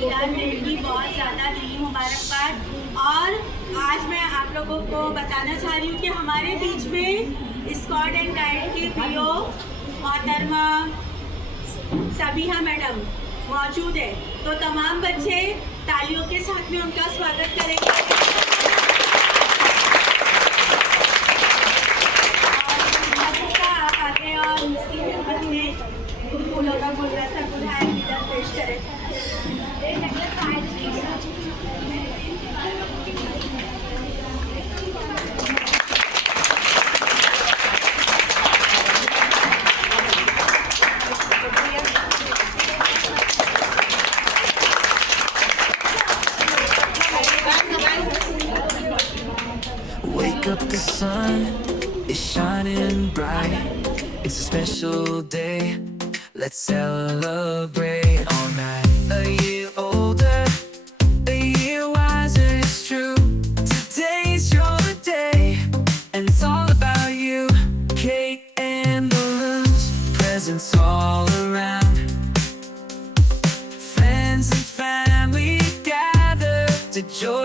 इलाज डेट की बहुत ज़्यादा दिली मुबारकबाद। और आज मैं आप लोगों को बताना चाह रही हूँ कि हमारे बीच में स्कॉट एंड गाइड के पीओ मोहतरमा सबिहा मैडम मौजूद है। तो तमाम बच्चे तालियों के साथ में उनका स्वागत करेंगे। आप आगे और उसकी खिदमत में फूलों का गुलदस्ता बुझाए पेश करें। Wake up, the sun is shining bright. It's a special day, let's celebrate all night. A year older, a year wiser, it's true. Today's your day, and it's all about you. Cake and balloons, presents all around. Friends and family gather to joy.